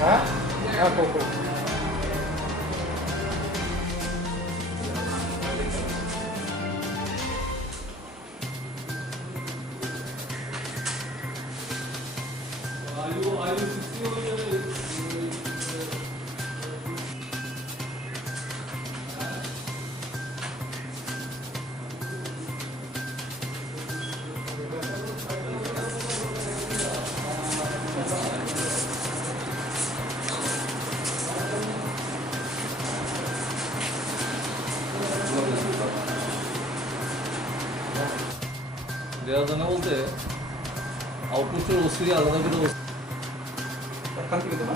হ্যাঁ হ্যাঁ কোকো দেওয়া জানা বলতে আউটপোস্টের ওসি আলাদা করে এখান থেকে তো না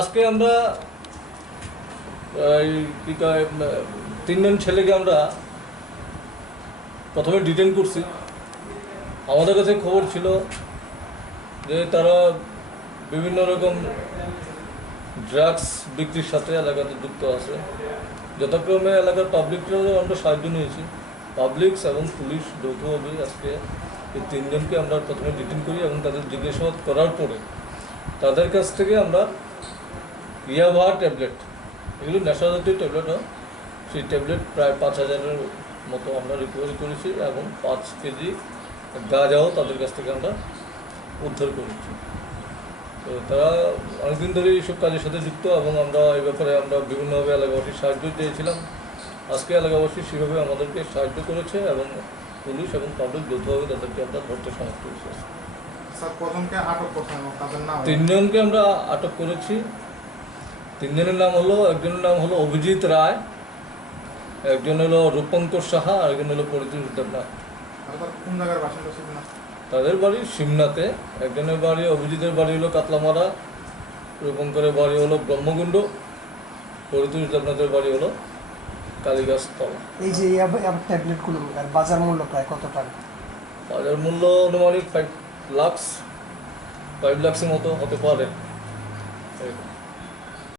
আজকে আমরা কি কয় তিনজন ছেলেকে আমরা প্রথমে ডিটেন করছি। আমাদের কাছে খবর ছিল যে তারা বিভিন্ন রকম ড্রাগস বিক্রির সাথে এলাকাতে যুক্ত আছে। যথাক্রমে এলাকার পাবলিকরাও আমরা সাহায্য নিয়েছি। পাবলিকস এবং পুলিশ যৌথভাবে আজকে এই তিনজনকে আমরা প্রথমে ডিটেন করি এবং তাদের জিজ্ঞাসাবাদ করার পরে তাদের কাছ থেকে আমরা ইয়াবা ট্যাবলেট, এগুলো নেশা জাতীয় ট্যাবলেট হয়, সেই ট্যাবলেট প্রায় 5,000-এর মতো আমরা রিকভারি করেছি এবং 5 কেজি গাঁজাও তাদের কাছ থেকে আমরা উদ্ধার করেছি। তো তারা অনেকদিন ধরে এইসব কাজের সাথে যুক্ত এবং আমরা এই ব্যাপারে আমরা বিভিন্নভাবে এলাকাবাসীর সাহায্য চেয়েছিলাম। আজকে এলাকাবাসী সেভাবে আমাদেরকে সাহায্য করেছে এবং পুলিশ এবং পাবলিক যৌথভাবে তাদেরকে আমরা ধরতে সমর্থ হয়েছে। স্যার কজনকে আটক করছেন তাদের নাম? তিনজনকে আমরা আটক করেছি। তিনজনের নাম হলো, একজনের নাম হলো অভিজিৎ রায়, একজন হলো রূপঙ্কর সাহা, আর একজন হলো পরিতোষ দেবনাথ। কোন জায়গার বাসিন্দা ছিল না? তাদের বাড়ি সিমনাতে। একজনের বাড়ি, অভিজিতের বাড়ি হলো কাতলামারা, রূপঙ্করের বাড়ি হলো ব্রহ্মকুণ্ড, পরিতোষ দেবনাথের বাড়ি হলো কালীগাছতলা। এই যে ট্যাবলেটগুলো আর বাজার মূল্য প্রায় কত টাকা? বাজার মূল্য অনুমানিক 5 লাখ, 5 লাখের মতো হতে পারে।